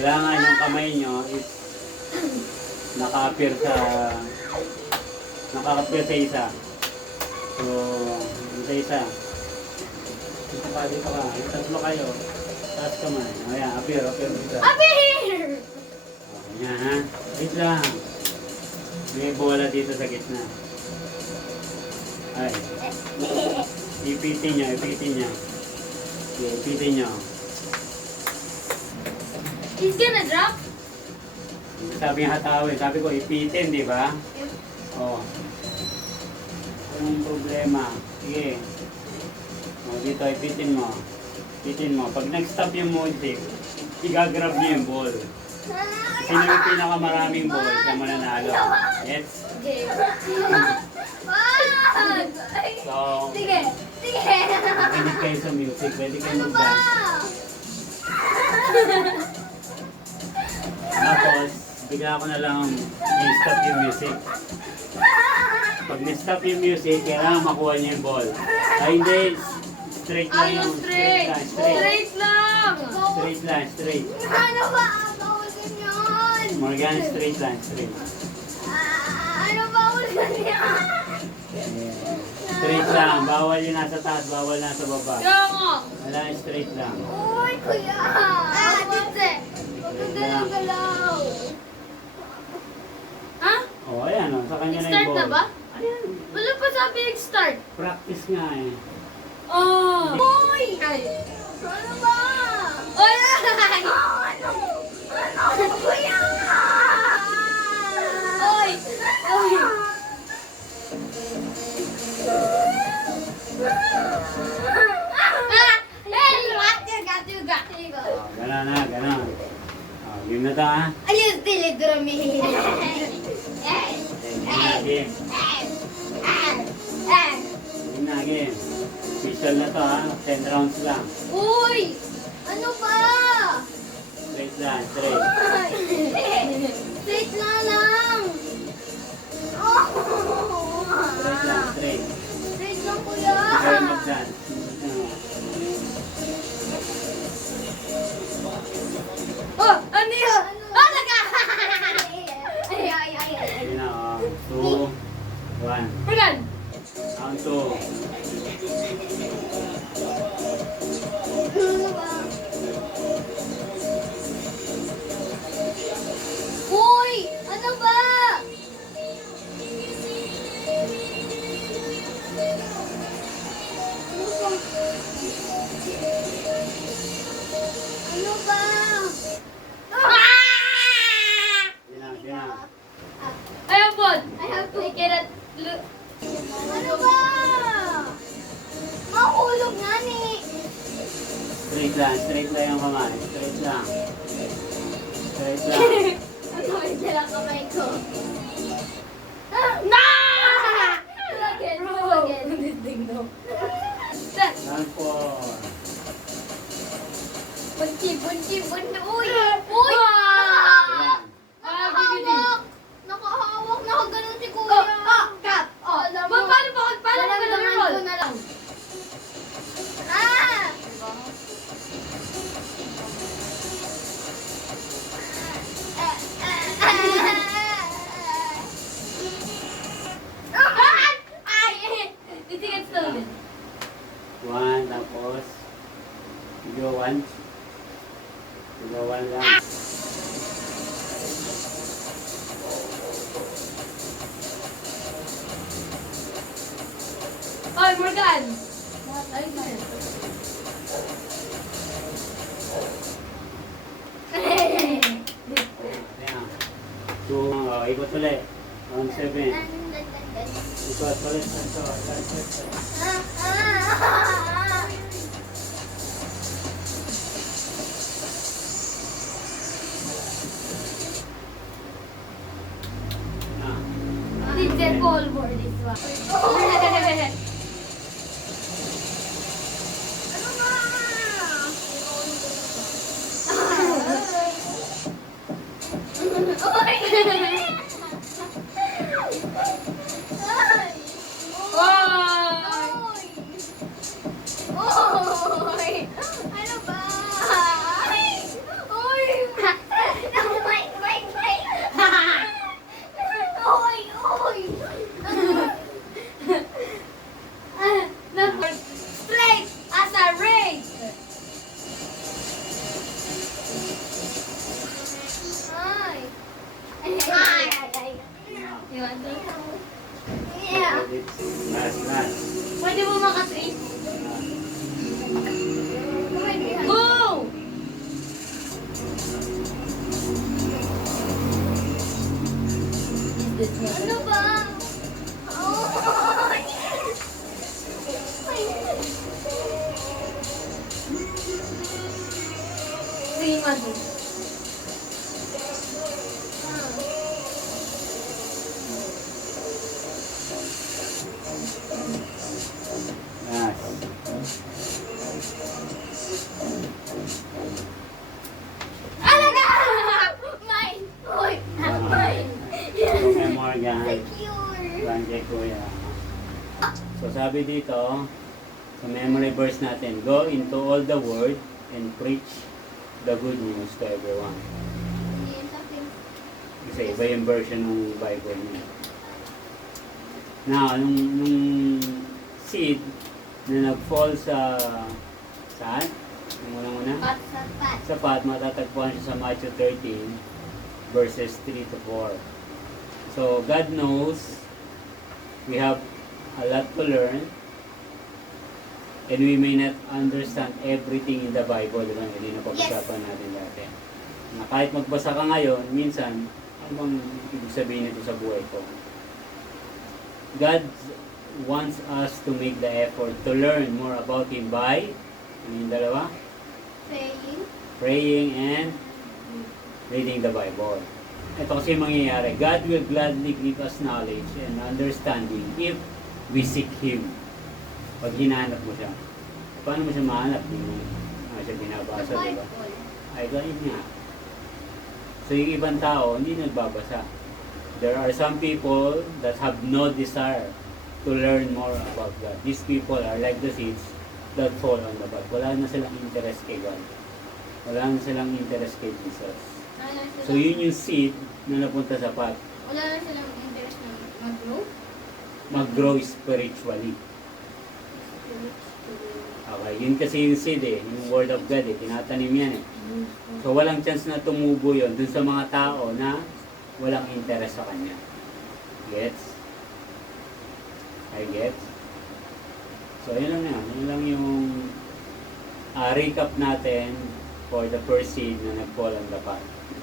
Kailangan yung kamay nyo is naka-appear sa isa. So, sa isa. Dito ka. Tatlo kayo. Taas kamay. Ayan, appear dito. Appear! Ayan ha. Wait lang. May bola dito sa gitna. Ay. Ipitin nyo. Ipitin nyo. He's gonna drop? Sabi nga hatawin. Sabi ko, ipitin, di ba? Oh. Anong problema? Sige. O, dito, ipitin mo. Pag nag-stop yung music, igagrab niyo yung ball. Sino yung pinakamaraming ball siya mananalo? Yes? Okay. So, Sige. makinig kayo sa music. Pwede kayo mag-dance. Tapos, bigla ko na lang i-stop yung music. Pag na-stop yung music, kailangan makuha niyo yung ball. Ay, hindi. Straight lang Ayaw yung straight. Straight lang. Straight. Ano ba? Bawalin yun. Morgan, straight. Ano bawalin yun? Straight lang. Bawal yung nasa taas, bawal nasa baba. Kaya nga. Wala, straight lang. Uy, kuya. Tite. Huwag galaw-galaw. Ha? O, ayan o. Sa kanya na yung Start ball. na ba? Ayan. Wala pa sabi nag-start. Practice nga eh. Oh. Uy! Ano ba? Oy! Ano? Kuya! Oy! Ganon. Game na to ha. Ayun, telegrami. Game. Game. Official na to ha. 10 rounds lang. Uy! Ano ba? Straight lang, straight. Straight na lang. Straight. Straight lang, kuya. Ikaw yung mag-dance. Oh, ano yun? Oh, naga! Ay. Ayun na o. 2, 1. Ulan! Round 2. Ano ba? Uy! Ano ba? Ano ba? Yan na. I have one. I have to. I cannot look. Ano ba? Mahulog nga ni. Straight lang yung kamay. Straight lang. Ano ba lang kamay ko? Na! Again. No. Round 4. Bunchi. Uy! Uy! Ayan. Nakahawak! Nakaganon si kuya. Kap! Alam mo. Paano mo gano'n ko na lang? Ay! Titingin slowly. 1, tapos go 1 lang. Oy, Morgan! Ay, Ayan. 2, ikot ulit. Round 7. Ikot ulit. Did they call for this one? Ano ba? Oy! Ano ba? Oy! nga to. Yeah. Last. Pwede mo makatrace? Go! Ano ba? Oh, yes! Prima din. Last. Alaga! Mine! Uy! Mine! Okay, Morgan. Secure! Banjay Kuya. So sabi dito, sa memory verse natin, go into all the world and preach the good news to everyone. Kasi iba yung version ng Bible niya. Now, nung seed na nag-fall sa saan? Yung unang-una? Pat sa pat. Sa pot, matatagpuan siya sa Matthew 13 verses 3 to 4. So, God knows we have a lot to learn and we may not understand everything in the Bible, di ba? Hindi na pag-usapan natin dati. Na kahit magbasa ka ngayon, minsan, ano bang ibig sabihin nito sa buhay ko? God wants us to make the effort to learn more about Him by, ano yung dalawa? Praying. Praying and reading the Bible. Ito kasi mangyayari. God will gladly give us knowledge and understanding if we seek Him. Pag hinahanap mo siya. Paano mo siya mahanap? Hindi mo siya binabasa, Sa diba? Bible. Ay, ganyan nga. So, yung ibang tao, hindi nagbabasa. There are some people that have no desire to learn more about God. These people are like the seeds that fall on the bud. Wala na silang interest kay God. Wala na silang interest kay Jesus. So, yun yung seed na napunta sa pot. Wala na silang interest na mag-grow. Mag-grow spiritually. Okay, yun kasi yung seed eh. Yung word of God eh. Tinatanim yan eh. So, walang chance na tumubo yun dun sa mga tao na walang interest sa kanya. Gets? I gets? So, yun lang yan. Yun lang yung recap natin for the first seed na nag-fall on the pot.